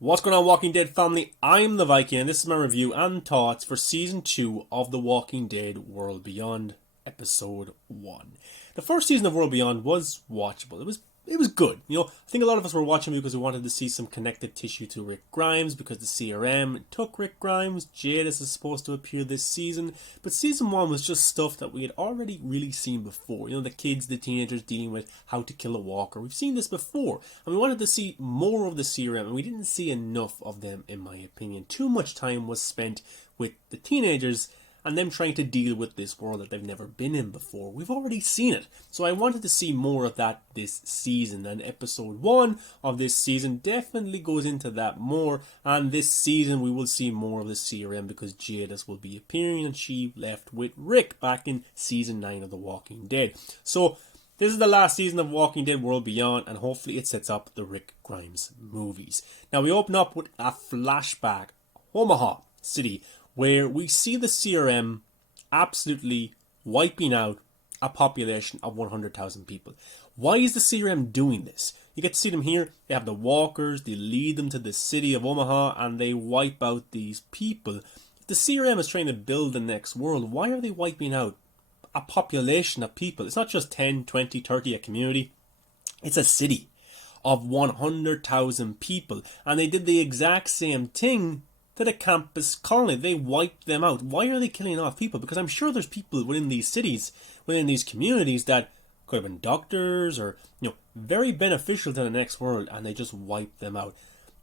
What's going on, Walking Dead family? I'm the Viking, and this is my review and thoughts for Season 2 of The Walking Dead World Beyond, Episode 1. The first season of World Beyond was watchable. It was good. I think a lot of us were watching because we wanted to see some connective tissue to Rick Grimes, because the CRM took Rick Grimes. Jadis is supposed to appear this season, but Season 1 was just stuff that we had already really seen before. The kids, the teenagers dealing with how to kill a walker. We've seen this before, and we wanted to see more of the CRM, and we didn't see enough of them, in my opinion. Too much time was spent with the teenagers and them trying to deal with this world that they've never been in before. We've already seen it. So I wanted to see more of that this season, and episode 1 of this season definitely goes into that more, and this season we will see more of the CRM because Jadis will be appearing, and she left with Rick back in season 9 of The Walking Dead. So this is the last season of Walking Dead World Beyond, and hopefully it sets up the Rick Grimes movies. Now we open up with a flashback, Omaha City, where we see the CRM absolutely wiping out a population of 100,000 people. Why is the CRM doing this? You get to see them here. They have the walkers, they lead them to the city of Omaha, and they wipe out these people. If the CRM is trying to build the next world, why are they wiping out a population of people? It's not just 10, 20, 30 a community. It's a city of 100,000 people. And they did the exact same thing to the campus colony. They wiped them out. Why are they killing off people? Because I'm sure there's people within these cities, within these communities that could have been doctors or, very beneficial to the next world, and they just wiped them out.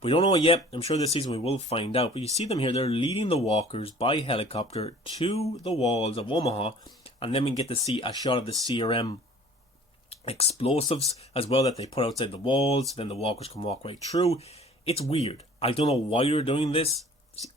We don't know it yet. I'm sure this season we will find out. But you see them here. They're leading the walkers by helicopter to the walls of Omaha, and then we get to see a shot of the CRM explosives as well that they put outside the walls. Then the walkers can walk right through. It's weird. I don't know why they're doing this.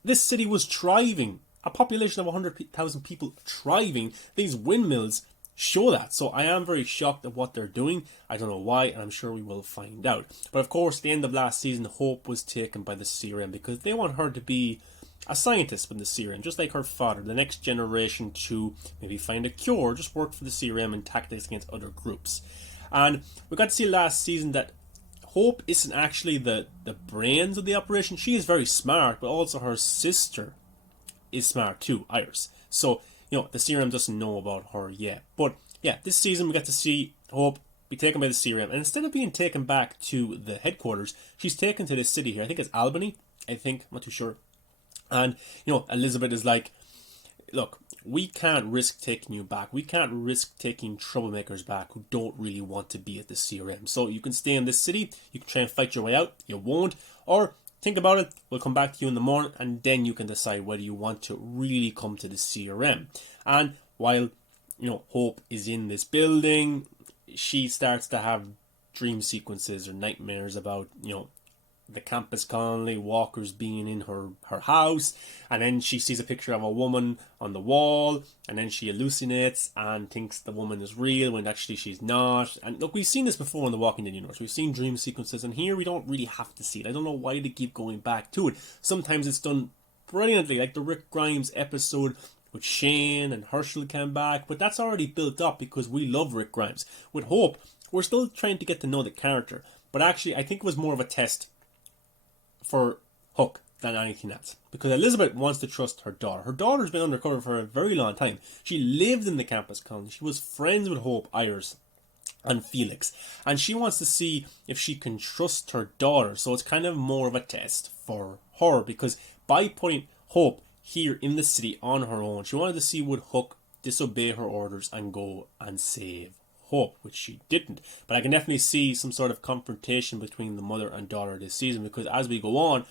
This city was thriving. A population of 100,000 people thriving. These windmills show that. So I am very shocked at what they're doing. I don't know why, and I'm sure we will find out. But of course, at the end of last season, Hope was taken by the CRM because they want her to be a scientist with the CRM, just like her father, the next generation to maybe find a cure, just work for the CRM and tactics against other groups. And we got to see last season that Hope isn't actually the brains of the operation. She is very smart, but also her sister is smart too, Iris. So, the CRM doesn't know about her yet. But, yeah, this season we got to see Hope be taken by the CRM. And instead of being taken back to the headquarters, she's taken to this city here. I think it's Albany. I'm not too sure. And, Elizabeth is like, look, we can't risk taking you back. We can't risk taking troublemakers back who don't really want to be at the CRM. So you can stay in this city. You can try and fight your way out. You won't. Or think about it. We'll come back to you in the morning, and then you can decide whether you want to really come to the CRM. And while, Hope is in this building, she starts to have dream sequences or nightmares about, the campus colony, walkers being in her house, and then she sees a picture of a woman on the wall, and then she hallucinates and thinks the woman is real when actually she's not. And look, we've seen this before in the Walking Dead universe. We've seen dream sequences, and here we don't really have to see it. I don't know why they keep going back to it. Sometimes it's done brilliantly, like the Rick Grimes episode with Shane and Herschel came back, but that's already built up because we love Rick Grimes. With Hope, we're still trying to get to know the character, but actually I think it was more of a test for Hook than anything else, because Elizabeth wants to trust her daughter. Her daughter's been undercover for a very long time. She lived in the campus colony. She was friends with Hope, Iris, and Felix, and she wants to see if she can trust her daughter. So it's kind of more of a test for her, because by putting Hope here in the city on her own, she wanted to see would Hook disobey her orders and go and save Hope, which she didn't. But I can definitely see some sort of confrontation between the mother and daughter this season, because as we go on,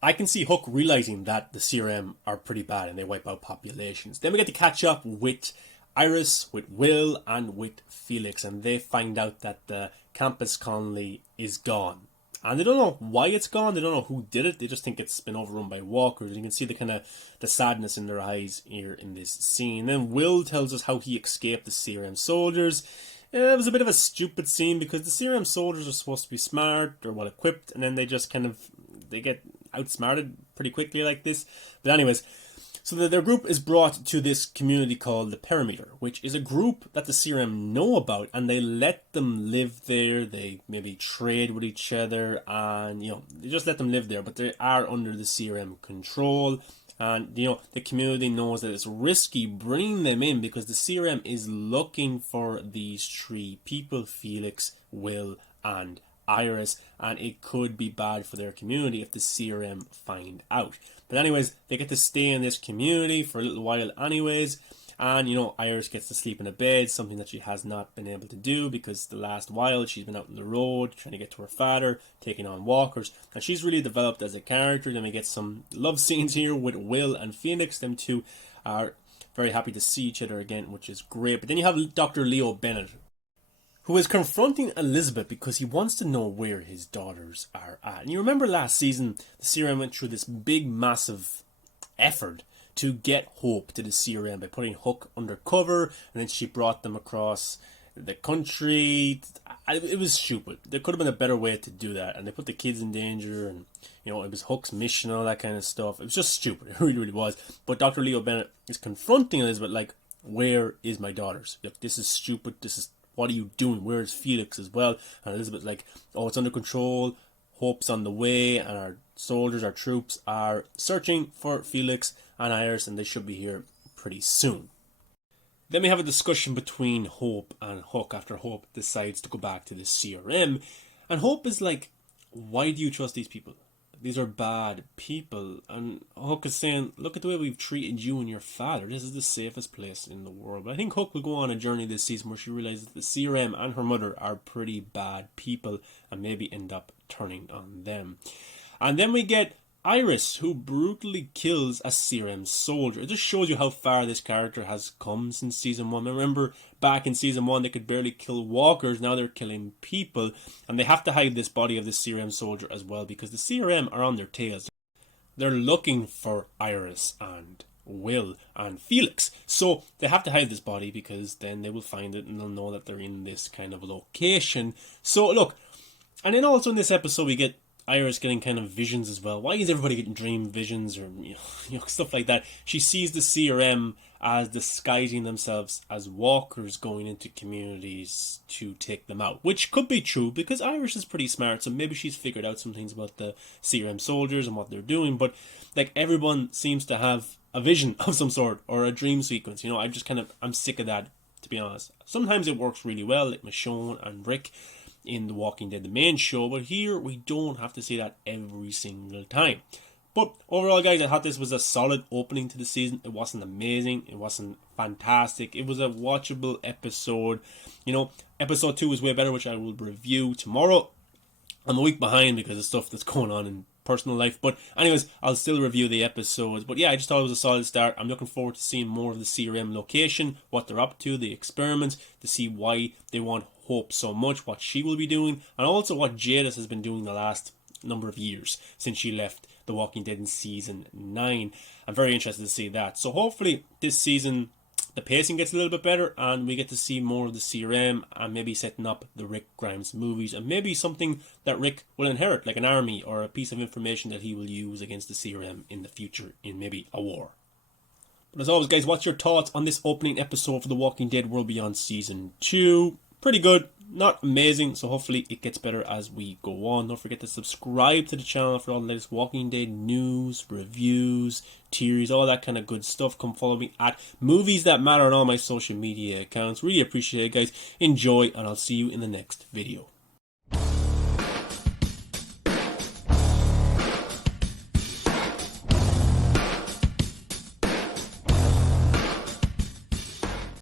I can see Hook realizing that the CRM are pretty bad and they wipe out populations. Then we get to catch up with Iris, with Will, and with Felix, and they find out that the campus colony is gone. And they don't know why it's gone. They don't know who did it. They just think it's been overrun by walkers. You can see the sadness in their eyes here in this scene. Then Will tells us how he escaped the CRM soldiers. It was a bit of a stupid scene because the CRM soldiers are supposed to be smart or well equipped, and then they just they get outsmarted pretty quickly like this. But anyways, So their group is brought to this community called the Perimeter, which is a group that the CRM know about, and they let them live there. They maybe trade with each other, and they just let them live there. But they are under the CRM control, and the community knows that it's risky bringing them in because the CRM is looking for these three people: Felix, Will, and Iris, and it could be bad for their community if the CRM find out. But anyways, they get to stay in this community for a little while anyways, and Iris gets to sleep in a bed, something that she has not been able to do because the last while she's been out on the road trying to get to her father, taking on walkers, and she's really developed as a character. Then we get some love scenes here with Will and Felix. Them two are very happy to see each other again, which is great. But then you have Dr. Leo Bennett, who is confronting Elizabeth because he wants to know where his daughters are at. And you remember last season, the CRM went through this big, massive effort to get Hope to the CRM by putting Hook undercover, and then she brought them across the country. It was stupid. There could have been a better way to do that, and they put the kids in danger, and it was Hook's mission, all that kind of stuff. It was just stupid. It really, really was. But Dr. Leo Bennett is confronting Elizabeth like, where is my daughters? Look, this is stupid. What are you doing? Where is Felix as well? And Elizabeth's like, oh, it's under control. Hope's on the way, and our soldiers, our troops are searching for Felix and Iris, and they should be here pretty soon. Then we have a discussion between Hope and Hook after Hope decides to go back to the CRM. And Hope is like, why do you trust these people? These are bad people. And Hook is saying, look at the way we've treated you and your father. This is the safest place in the world. But I think Hook will go on a journey this season where she realizes that the CRM and her mother are pretty bad people and maybe end up turning on them. And then we get Iris, who brutally kills a CRM soldier. It just shows you how far this character has come since season 1. Remember, back in season 1, they could barely kill walkers. Now they're killing people. And they have to hide this body of the CRM soldier as well, because the CRM are on their tails. They're looking for Iris and Will and Felix. So they have to hide this body, because then they will find it and they'll know that they're in this kind of location. So look, and then also in this episode we get Iris getting kind of visions as well. Why is everybody getting dream visions or stuff like that? She sees the CRM as disguising themselves as walkers going into communities to take them out, which could be true because Iris is pretty smart, so maybe she's figured out some things about the CRM soldiers and what they're doing. But like, everyone seems to have a vision of some sort or a dream sequence. I'm sick of that, to be honest. Sometimes it works really well, like Michonne and Rick in The Walking Dead, the main show, but here we don't have to see that every single time. But overall, guys, I thought this was a solid opening to the season. It wasn't amazing, it wasn't fantastic, it was a watchable episode. Episode 2 is way better, which I will review tomorrow. I'm a week behind because of stuff that's going on in personal life, but anyways, I'll still review the episodes. But yeah, I just thought it was a solid start. I'm looking forward to seeing more of the CRM location, what they're up to, the experiments, to see why they want Hope so much, what she will be doing, and also what Jadis has been doing the last number of years since she left The Walking Dead in season 9. I'm very interested to see that. So hopefully this season the pacing gets a little bit better and we get to see more of the CRM and maybe setting up the Rick Grimes movies, and maybe something that Rick will inherit, like an army or a piece of information that he will use against the CRM in the future in maybe a war. But as always, guys, what's your thoughts on this opening episode for The Walking Dead World Beyond Season 2? Pretty good, not amazing, so hopefully it gets better as we go on. Don't forget to subscribe to the channel for all the latest Walking Dead news, reviews, theories, all that kind of good stuff. Come follow me at Movies That Matter on all my social media accounts. Really appreciate it, guys. Enjoy, and I'll see you in the next video.